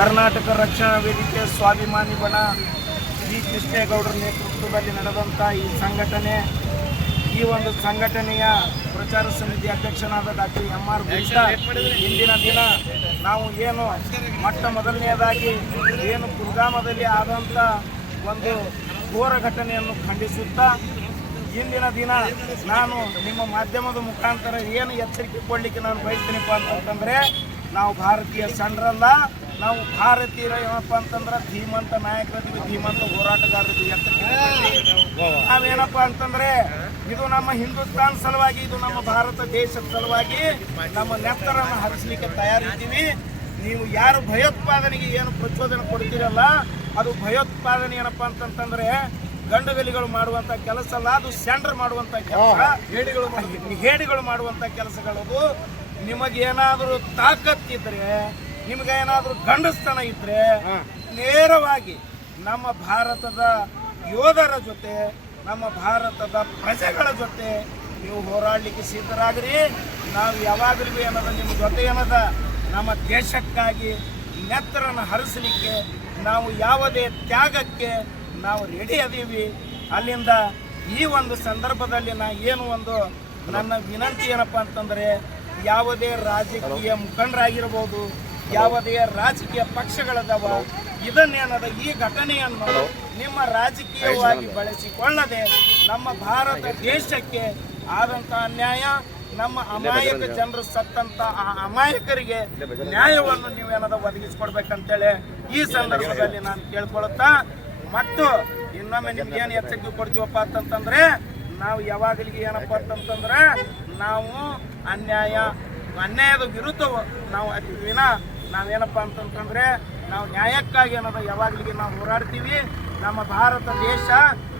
ಕರ್ನಾಟಕ ರಕ್ಷಣಾ ವೇದಿಕೆ ಸ್ವಾಭಿಮಾನಿ ಬಣ ಜಿ ಕೃಷ್ಣೇಗೌಡರ ನೇತೃತ್ವದಲ್ಲಿ ನಡೆದಂಥ ಈ ಸಂಘಟನೆ, ಈ ಒಂದು ಸಂಘಟನೆಯ ಪ್ರಚಾರ ಸಮಿತಿ ಅಧ್ಯಕ್ಷನಾದ ಡಾಕ್ಟರ್ ಎಂ ಆರ್ ಇಂದಿನ ದಿನ ನಾವು ಏನು ಮೊಟ್ಟ ಮೊದಲನೆಯದಾಗಿ ಏನು ಪುಲ್ಗಾಮದಲ್ಲಿ ಆದಂಥ ಒಂದು ಘೋರ ಘಟನೆಯನ್ನು ಖಂಡಿಸುತ್ತಾ ಇಂದಿನ ದಿನ ನಾನು ನಿಮ್ಮ ಮಾಧ್ಯಮದ ಮುಖಾಂತರ ಏನು ಎಚ್ಚರಿಕೆ ಕೊಡಲಿಕ್ಕೆ ನಾನು ಬಯಸ್ತೀನಪ್ಪ ಅಂತಂತಂದರೆ ನಾವು ಭಾರತೀಯ ಸಣ್ಣರಲ್ಲ ನಾವು ಭಾರತೀಯರ ಏನಪ್ಪ ಅಂತಂದ್ರೆ ಧೀಮಂತ ನಾಯಕರಿದ್ವಿ ಧೀಮಂತ ಹೋರಾಟಗಾರರಿದ್ವಿ ಅಂತ. ನಾವೇನಪ್ಪ ಅಂತಂದ್ರೆ ಇದು ನಮ್ಮ ಹಿಂದೂಸ್ತಾನ್ ಸಲುವಾಗಿ ಇದು ನಮ್ಮ ಭಾರತ ದೇಶದ ಸಲುವಾಗಿ ನಮ್ಮ ನೆತ್ತರನ್ನು ಹರಿಸಲಿಕ್ಕೆ ತಯಾರಿದ್ದೀವಿ. ನೀವು ಯಾರು ಭಯೋತ್ಪಾದನೆಗೆ ಏನು ಪ್ರಚೋದನೆ ಕೊಡ್ತೀರಲ್ಲ ಅದು ಭಯೋತ್ಪಾದನೆ ಏನಪ್ಪ ಅಂತಂತಂದ್ರೆ ಗಂಡುಗಲಿಗಳು ಮಾಡುವಂತ ಕೆಲಸ ಅಲ್ಲ ಅದು ಸೆಂಡರ್ ಮಾಡುವಂತ ಕೆಲಸ. ಹೇಡಿಗಳು ಹೇಡಿಗಳು ಮಾಡುವಂತ ಕೆಲಸಗಳದು ನಿಮಗೇನಾದರೂ ತಾಕತ್ತಿದ್ರೆ ನಿಮಗೇನಾದರೂ ಗಂಡಸ್ತನ ಇದ್ರೆ ನೇರವಾಗಿ ನಮ್ಮ ಭಾರತದ ಯೋಧರ ಜೊತೆ ನಮ್ಮ ಭಾರತದ ಪ್ರಜೆಗಳ ಜೊತೆ ನೀವು ಹೋರಾಡಲಿಕ್ಕೆ ಸಿದ್ಧರಾಗ್ರಿ. ನಾವು ಯಾವಾಗಲೂ ಏನದ ನಿಮ್ಮ ಜೊತೆ ಏನದ ನಮ್ಮ ದೇಶಕ್ಕಾಗಿ ನೆತ್ತರನ್ನು ಹರಿಸಲಿಕ್ಕೆ ನಾವು ಯಾವುದೇ ತ್ಯಾಗಕ್ಕೆ ನಾವು ರೆಡಿ ಅದೀವಿ. ಅಲ್ಲಿಂದ ಈ ಒಂದು ಸಂದರ್ಭದಲ್ಲಿ ನಾ ಏನು ಒಂದು ನನ್ನ ವಿನಂತಿ ಏನಪ್ಪ ಅಂತಂದರೆ ಯಾವುದೇ ರಾಜಕೀಯ ಮುಖಂಡರಾಗಿರ್ಬೋದು ಯಾವುದೇ ರಾಜಕೀಯ ಪಕ್ಷಗಳದವ ಇದನ್ನೇನದ ಈ ಘಟನೆಯನ್ನು ನಿಮ್ಮ ರಾಜಕೀಯವಾಗಿ ಬಳಸಿಕೊಳ್ಳದೆ ನಮ್ಮ ಭಾರತ ದೇಶಕ್ಕೆ ಆದಂಥ ಅನ್ಯಾಯ ನಮ್ಮ ಅಮಾಯಕ ಜನರು ಸತ್ತಂತ ಆ ಅಮಾಯಕರಿಗೆ ನ್ಯಾಯವನ್ನು ನೀವೇನದ ಒದಗಿಸ್ಕೊಡ್ಬೇಕಂತೇಳಿ ಈ ಸಂದರ್ಭದಲ್ಲಿ ನಾನು ಕೇಳ್ಕೊಳುತ್ತಾ ಮತ್ತು ಇನ್ನೊಮ್ಮೆ ನಿಮ್ಗೆ ಏನು ಎಚ್ಚರಿಕೆ ಕೊಡ್ತೀವಪ್ಪ ಅಂತಂತಂದ್ರೆ ನಾವು ಯಾವಾಗಲಿಗೆ ಏನಪ್ಪ ಅಂತಂತಂದ್ರೆ ನಾವು ಅನ್ಯಾಯ ಅನ್ಯಾಯದ ವಿರುದ್ಧ ನಾವು ವಿನ ನಾವೇನಪ್ಪ ಅಂತಂತಂದ್ರೆ ನಾವು ನ್ಯಾಯಕ್ಕಾಗಿ ಅನ್ನೋದು ಯಾವಾಗಲಿಗೆ ನಾವು ಹೋರಾಡ್ತೀವಿ. ನಮ್ಮ ಭಾರತ ದೇಶ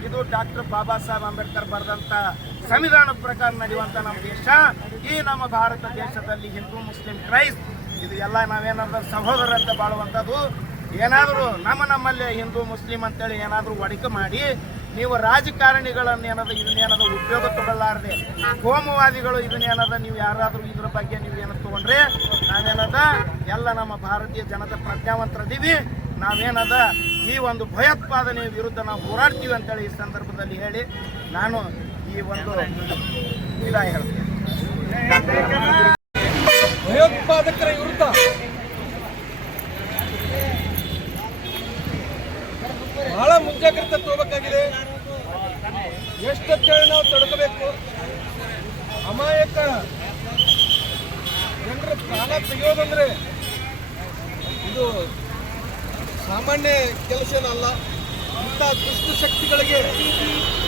ಇದು ಡಾಕ್ಟರ್ ಬಾಬಾ ಸಾಹೇಬ್ ಅಂಬೇಡ್ಕರ್ ಬರೆದಂತ ಸಂವಿಧಾನದ ಪ್ರಕಾರ ನಡೆಯುವಂತ ನಮ್ಮ ದೇಶ. ಈ ನಮ್ಮ ಭಾರತ ದೇಶದಲ್ಲಿ ಹಿಂದೂ ಮುಸ್ಲಿಂ ಕ್ರೈಸ್ತ್ ಇದು ಎಲ್ಲ ಸಹೋದರ ಅಂತ ಬಾಳುವಂಥದ್ದು. ಏನಾದರೂ ನಮ್ಮ ನಮ್ಮಲ್ಲಿ ಹಿಂದೂ ಮುಸ್ಲಿಂ ಅಂತೇಳಿ ಏನಾದರೂ ಒಡಕೆ ಮಾಡಿ ನೀವು ರಾಜಕಾರಣಿಗಳನ್ನ ಏನದ ಇದನ್ನೇನದ ಉದ್ಯೋಗ ತಗೊಳ್ಳಾರದೆ, ಕೋಮುವಾದಿಗಳು ಇದನ್ನೇನದ ನೀವು ಯಾರಾದರೂ ಇದ್ರ ಬಗ್ಗೆ ನೀವು ಏನ ತಗೊಂಡ್ರೆ, ನಾವೇನದ, ಎಲ್ಲ ನಮ್ಮ ಭಾರತೀಯ ಜನತಾ ಪ್ರಜ್ಞಾವಂತರದೀವಿ ನಾವೇನದ, ಈ ಒಂದು ಭಯೋತ್ಪಾದನೆ ವಿರುದ್ಧ ನಾವು ಹೋರಾಡ್ತೀವಿ ಅಂತೇಳಿ ಈ ಸಂದರ್ಭದಲ್ಲಿ ಹೇಳಿ ನಾನು ಈ ಒಂದು ವಿದಾಯ ಹೇಳ್ತೇನೆ. ಭಯೋತ್ಪಾದಕರ ವಿರುದ್ಧ ಬಹಳ ಮುಂಜಾಗ್ರತೆ ತಗೋಬೇಕಾಗಿದೆ. ಎಷ್ಟೊತ್ತೇಳಿ ನಾವು ತಡ್ಕೋಬೇಕು. ಅಮಾಯಕ ಜನರ ಪ್ರಾಣ ತೆಗೆಯೋದಂದ್ರೆ ಇದು ಸಾಮಾನ್ಯ ಕೆಲಸ ಏನಲ್ಲ, ಇಂಥ ದುಷ್ಟ ಶಕ್ತಿಗಳಿಗೆ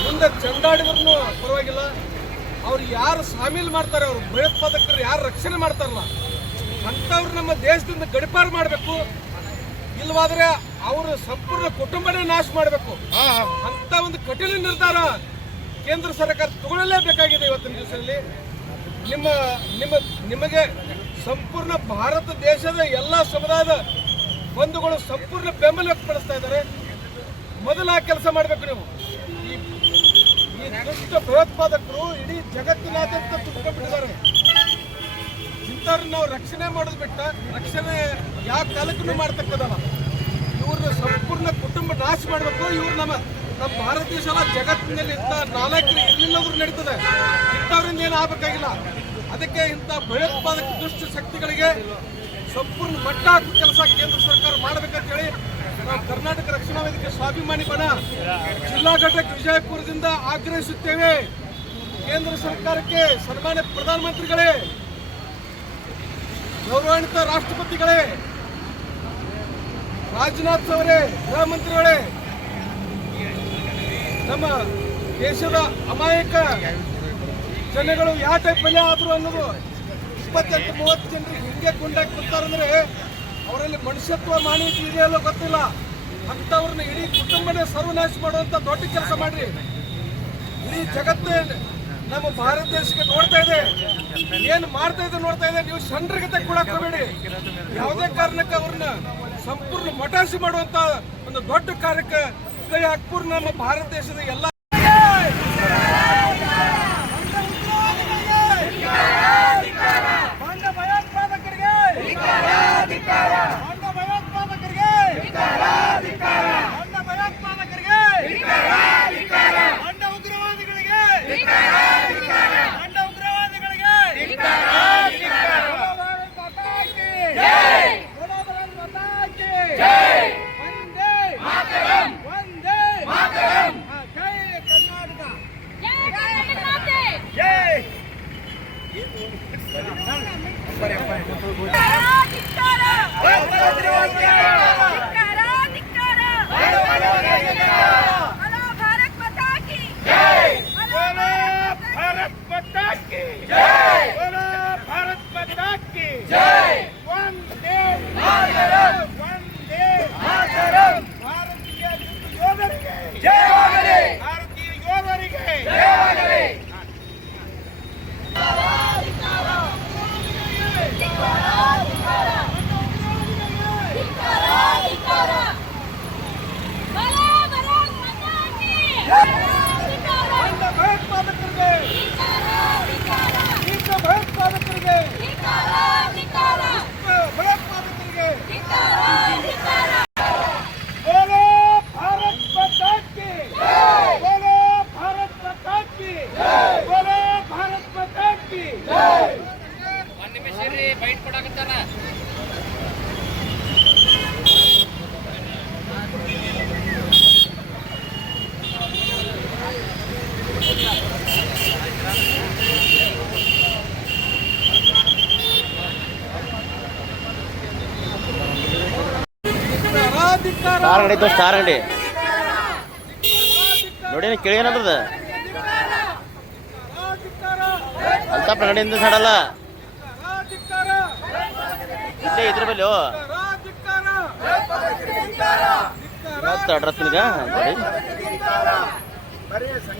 ಮುಂದೆ ಚಂಡಾಡಿದ್ರು ಪರವಾಗಿಲ್ಲ. ಅವ್ರು ಯಾರು ಸಾಮೀಲ್ ಮಾಡ್ತಾರೆ, ಅವ್ರು ಭಯೋತ್ಪಾದಕರು ಯಾರು ರಕ್ಷಣೆ ಮಾಡ್ತಾರಲ್ಲ, ಅಂಥವ್ರು ನಮ್ಮ ದೇಶದಿಂದ ಗಡಿಪಾರು ಮಾಡಬೇಕು. ಇಲ್ವಾದ್ರೆ ಅವರು ಸಂಪೂರ್ಣ ಕುಟುಂಬನೇ ನಾಶ ಮಾಡಬೇಕು. ಅಂತ ಒಂದು ಕಠಿಣ ನಿರ್ಧಾರ ಕೇಂದ್ರ ಸರ್ಕಾರ ತಗೊಳ್ಳಲೇಬೇಕಾಗಿದೆ ಇವತ್ತಿನ ದಿವಸದಲ್ಲಿ. ನಿಮ್ಮ ನಿಮ್ಮ ನಿಮಗೆ ಸಂಪೂರ್ಣ ಭಾರತ ದೇಶದ ಎಲ್ಲ ಸಮುದಾಯದ ಬಂಧುಗಳು ಸಂಪೂರ್ಣ ಬೆಂಬಲ ವ್ಯಕ್ತಪಡಿಸ್ತಾ ಇದ್ದಾರೆ. ಮೊದಲ ಕೆಲಸ ಮಾಡಬೇಕು ನೀವು. ಈ ಈ ದುಷ್ಟ ಭಯೋತ್ಪಾದಕರು ಇಡೀ ಜಗತ್ತಿನಾದ್ಯಂತ ತುಂಬಿಕೊಂಡಿದ್ದಾರೆ. ಇಂಥವ್ರನ್ನ ನಾವು ರಕ್ಷಣೆ ಮಾಡೋದು ಬಿಟ್ಟ ರಕ್ಷಣೆ ಯಾವ ಕಾಲಕ್ಕೂ ಮಾಡ್ತಕ್ಕದಲ್ಲ. ಇವ್ರನ್ನ ಸಂಪೂರ್ಣ ಕುಟುಂಬ ನಾಶ ಮಾಡಬೇಕು, ಇವ್ರು ನಮ್ಮ ನಮ್ಮ ಭಾರತ ದೇಶ ಜಗತ್ತಿನಲ್ಲಿ ಇಂಥ ನಾಲ್ಕರು ಇರ್ಲಿಲ್ಲದ್ರು ನಡೀತದೆ. ಇಂಥವ್ರಿಂದ ಏನು ಆಗಬೇಕಾಗಿಲ್ಲ. ಅದಕ್ಕೆ ಇಂಥ ಭಯೋತ್ಪಾದಕ ದುಷ್ಟ ಶಕ್ತಿಗಳಿಗೆ ಸಂಪೂರ್ಣ ಮಟ್ಟ ಹಾಕುವ ಕೆಲಸ ಕೇಂದ್ರ ಸರ್ಕಾರ ಮಾಡಬೇಕಂತೇಳಿ ನಾವು ಕರ್ನಾಟಕ ರಕ್ಷಣಾ ವೇದಿಕೆ ಸ್ವಾಭಿಮಾನಿ ಬಣ ಜಿಲ್ಲಾ ಘಟಕ ವಿಜಯಪುರದಿಂದ ಆಗ್ರಹಿಸುತ್ತೇವೆ. ಕೇಂದ್ರ ಸರ್ಕಾರಕ್ಕೆ ಸನ್ಮಾನ್ಯ ಪ್ರಧಾನಮಂತ್ರಿಗಳೇ ಗೌರವಾನ್ವಿತ ರಾಷ್ಟ್ರಪತಿಗಳೇ, ರಾಜನಾಥ್ ಅವರೇ, ಗೃಹ ಮಂತ್ರಿಗಳೇ, ನಮ್ಮ ದೇಶದ ಅಮಾಯಕ ಜನಗಳು ಯಾವ ಟೈಪ್ ಪಲ್ಯ ಆದ್ರು ಅನ್ನೋದು ಇಪ್ಪತ್ತೆಂಟು, ಮೂವತ್ತು ಜನರು ಹಿಂಗೆ ಗುಂಡಾಗಿ ಬರ್ತಾರಂದ್ರೆ ಅವರಲ್ಲಿ ಮನುಷ್ಯತ್ವ ಮಾನವೀಯತೆ ಇದೆಯಲ್ಲೋ ಗೊತ್ತಿಲ್ಲ. ಅಂಥವ್ರನ್ನ ಇಡೀ ಕುಟುಂಬನೇ ಸರ್ವನಾಶ ಮಾಡುವಂತ ದೊಡ್ಡ ಕೆಲಸ ಮಾಡ್ರಿ. ಇಡೀ ಜಗತ್ತೇ ನಮ್ಮ ಭಾರತ ದೇಶಕ್ಕೆ ನೋಡ್ತಾ ಇದೆ. ಏನ್ ಮಾಡ್ತಾ ಇದ್ದ ನೋಡ್ತಾ ಇದ್ದ ನೀವು ಸಂಡ್ರಗತೆ ಕೂಡ ಹೋಗಬೇಡಿ ಯಾವುದೇ ಕಾರಣಕ್ಕೆ ಅವ್ರನ್ನ ಸಂಪೂರ್ಣ ಮಟಾಸಿ ಮಾಡುವಂತ ಒಂದು ದೊಡ್ಡ ಕಾರ್ಯಕ್ಕೆ ಹಾಕ್ಪೂರ್ ನಮ್ಮ ಭಾರತ ದೇಶದ ಎಲ್ಲ Yeah! ಸ್ಟಾರ್ ಅಂಗಡಿ ಇತ್ತು ಸ್ಟಾರ್ ಅಂಗಡಿ. ನೋಡಿ ಕೇಳಿ ಏನಂದ್ರದ ಅಲ್ತಾಪ್ ಅಂಗಡಿಯಿಂದ ಸಡಲ್ಲ. ಇಲ್ಲೇ ಇದ್ರ ಬಲ್ಲಿ ಇವತ್ತು ಅಡ್ರೆಸ್ ನೋಡಿ. ಬರೀ ಸಂಘ